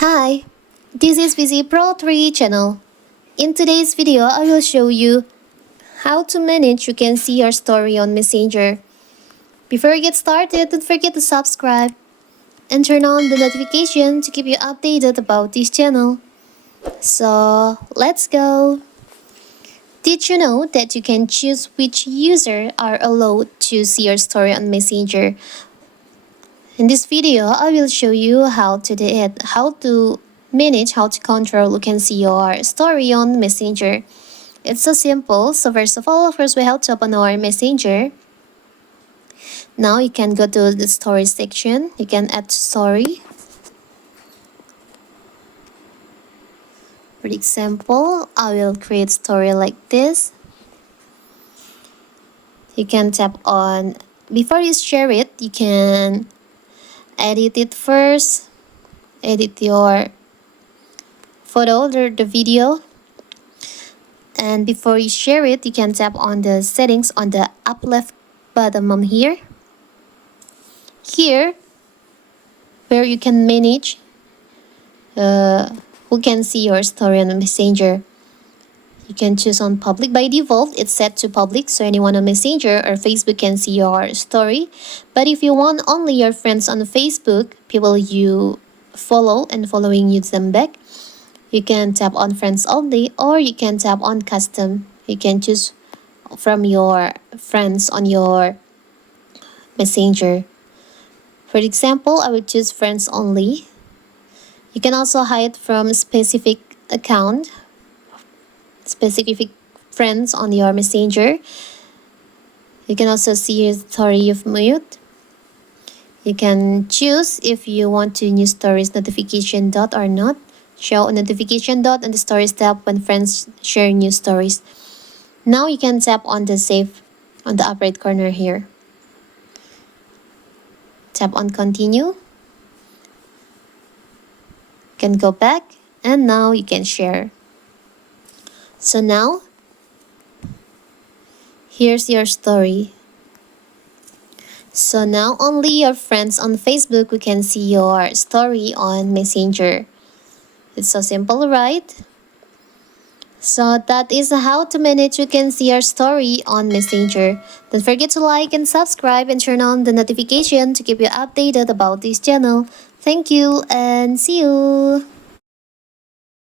Hi, this is VZ Pro 3 channel. In today's video, I will show you how to manage you can see your story on Messenger. Before we get started, don't forget to subscribe and turn on the notification to keep you updated about this channel. So, let's go! Did you know that you can choose which users are allowed to see your story on Messenger? In this video, I will show you how to do it, how to manage, how to control you can see your story on Messenger. It's so simple. So first of all, we have to open our Messenger. Now you can go to the story section. You can add story. For example, I will create story like this. You can tap on, before you share it, you can edit it first. Edit your photo or the video. And before you share it, you can tap on the settings on the up left bottom here. Here, where you can manage who can see your story on Messenger. You can choose on public. By default, it's set to public, so anyone on Messenger or Facebook can see your story. But if you want only your friends on Facebook, people you follow and following you them back, you can tap on friends only, or you can tap on custom. You can choose from your friends on your Messenger. For example, I would choose friends only. You can also hide from specific account, specific friends on your Messenger. You can also see your story you've mute. You can choose if you want to use stories notification dot or not. Show a notification dot on the stories tab when friends share new stories. Now you can tap on the save on the upper right corner here. Tap on continue. You can go back and now you can share. So now, here's your story. So now only your friends on Facebook who can see your story on Messenger. It's so simple, right? So that is how to manage you can see your story on Messenger. Don't forget to like and subscribe and turn on the notification to keep you updated about this channel. Thank you and see you!